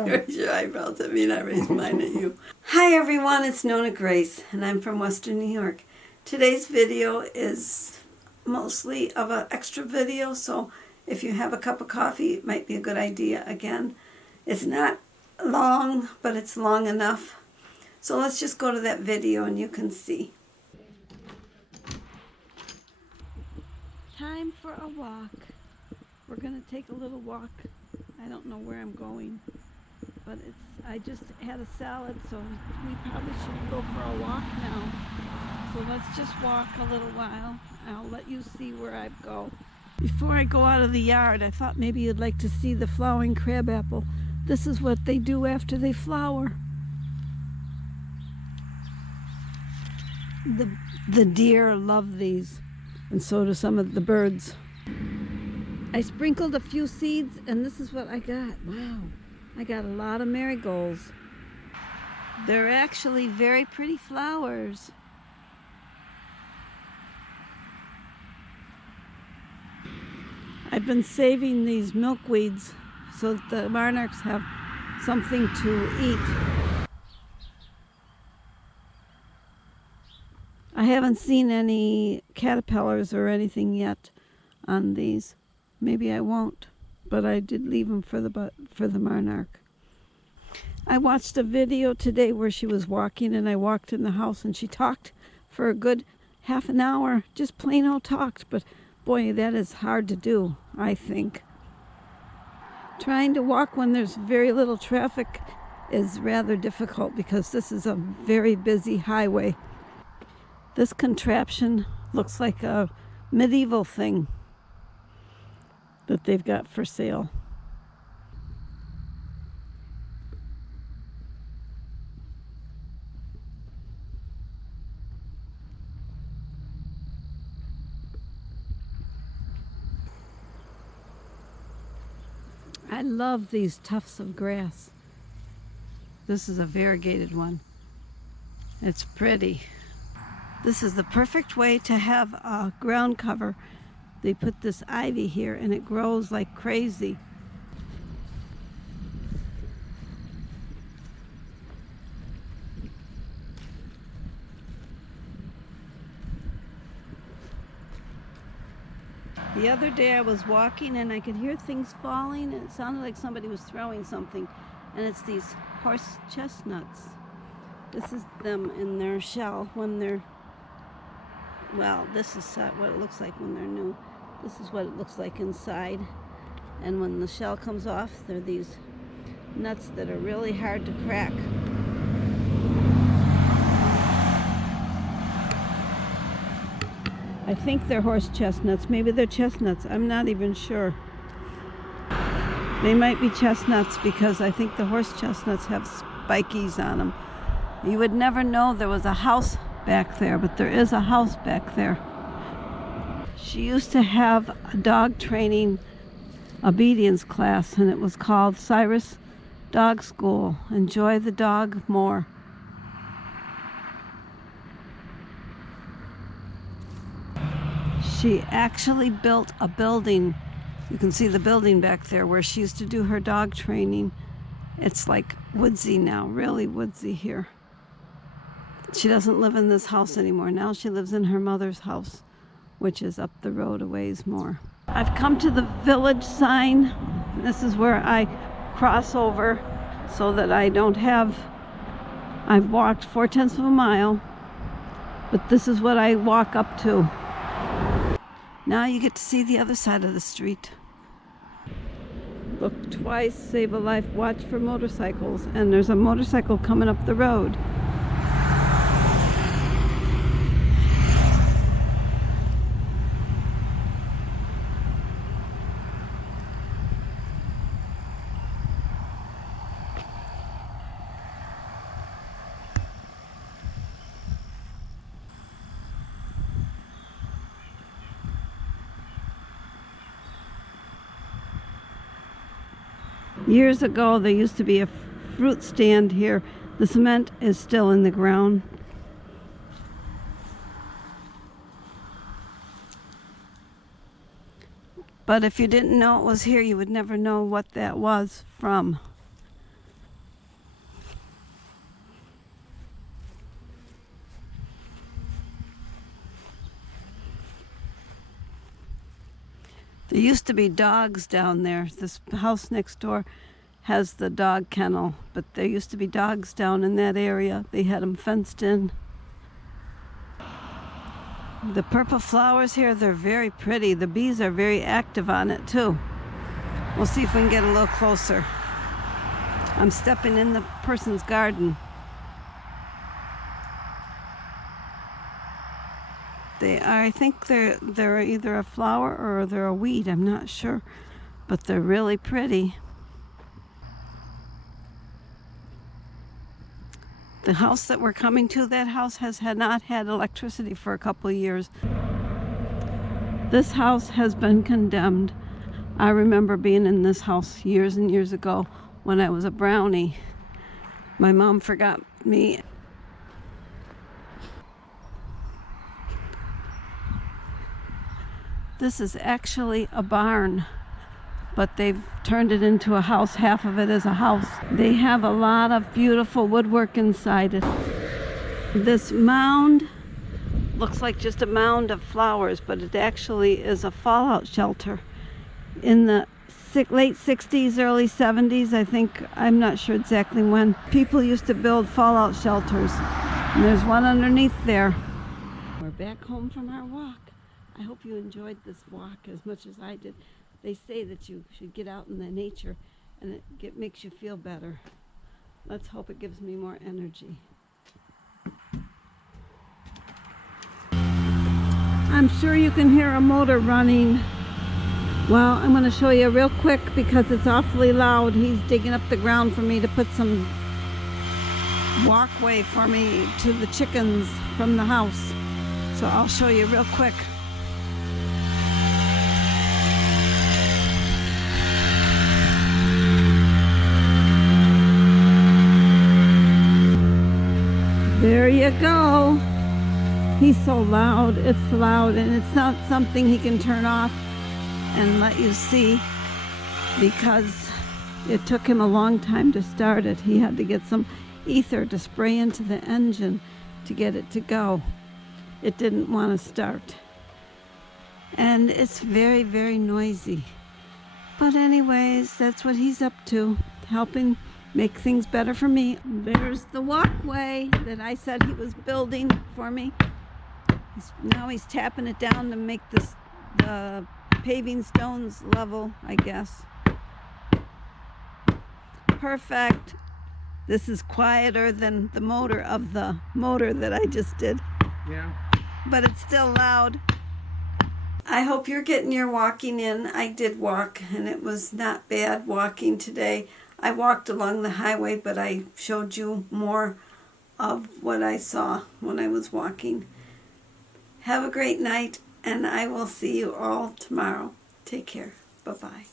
Raise your eyebrows at me and I raise mine at you. Hi everyone, it's NonnaGrace and I'm from Western New York. Today's video is mostly of an extra video, so if you have a cup of coffee, it might be a good idea again. It's not long, but it's long enough. So let's just go to that video and you can see. Time for a walk. We're going to take a little walk. I don't know where I'm going, but I just had a salad, so we probably should go for a walk now. So let's just walk a little while. I'll let you see where I go. Before I go out of the yard, I thought maybe you'd like to see the flowering crabapple. This is what they do after they flower. The deer love these, and so do some of the birds. I sprinkled a few seeds, and this is what I got. Wow, I got a lot of marigolds. They're actually very pretty flowers. I've been saving these milkweeds so that the monarchs have something to eat. I haven't seen any caterpillars or anything yet on these. Maybe I won't, but I did leave them for the monarch. I watched a video today where she was walking, and I walked in the house and she talked for a good half an hour, just plain old talked, but boy, that is hard to do, I think. Trying to walk when there's very little traffic is rather difficult because this is a very busy highway. This contraption looks like a medieval thing that they've got for sale. I love these tufts of grass. This is a variegated one. It's pretty. This is the perfect way to have a ground cover. They put this ivy here and it grows like crazy. The other day I was walking and I could hear things falling, and it sounded like somebody was throwing something. And it's these horse chestnuts. This is them in their shell when they're, well, this is what it looks like when they're new. This is what it looks like inside. And when the shell comes off, they're these nuts that are really hard to crack. I think they're horse chestnuts. Maybe they're chestnuts. I'm not even sure. They might be chestnuts because I think the horse chestnuts have spikies on them. You would never know there was a house back there, but there is a house back there. She used to have a dog training obedience class, and it was called Cyrus Dog School. Enjoy the dog more. She actually built a building. You can see the building back there where she used to do her dog training. It's like woodsy now, really woodsy here. She doesn't live in this house anymore. Now she lives in her mother's house, which is up the road a ways more. I've come to the village sign. This is where I cross over so that I don't have, I've walked 4/10 of a mile, but this is what I walk up to. Now you get to see the other side of the street. Look twice, save a life, watch for motorcycles, and there's a motorcycle coming up the road. Years ago, there used to be a fruit stand here. The cement is still in the ground. But if you didn't know it was here, you would never know what that was from. There used to be dogs down there. This house next door has the dog kennel, but there used to be dogs down in that area. They had them fenced in. The purple flowers here, they're very pretty. The bees are very active on it too. We'll see if we can get a little closer. I'm stepping in the person's garden. They are, I think they're either a flower or they're a weed, I'm not sure, but they're really pretty. The house that we're coming to, that house had not had electricity for a couple of years. This house has been condemned. I remember being in this house years and years ago when I was a brownie. My mom forgot me. This is actually a barn, but they've turned it into a house. Half of it is a house. They have a lot of beautiful woodwork inside it. This mound looks like just a mound of flowers, but it actually is a fallout shelter. In the late 60s, early 70s, I think, I'm not sure exactly when, people used to build fallout shelters. And there's one underneath there. We're back home from our walk. I hope you enjoyed this walk as much as I did. They say that you should get out in the nature and it makes you feel better. Let's hope it gives me more energy. I'm sure you can hear a motor running. Well, I'm going to show you real quick because it's awfully loud. He's digging up the ground for me to put some walkway for me to the chickens from the house. So I'll show you real quick. There you go. He's so loud. It's loud, and it's not something he can turn off and let you see because it took him a long time to start it. He had to get some ether to spray into the engine to get it to go. It didn't want to start. And it's very, very noisy. But anyways, that's what he's up to, helping make things better for me. There's the walkway that I said he was building for me. Now he's tapping it down to make the paving stones level, I guess. Perfect. This is quieter than the motor of the motor that I just did. Yeah. But it's still loud. I hope you're getting your walking in. I did walk, and it was not bad walking today. I walked along the highway, but I showed you more of what I saw when I was walking. Have a great night, and I will see you all tomorrow. Take care. Bye-bye.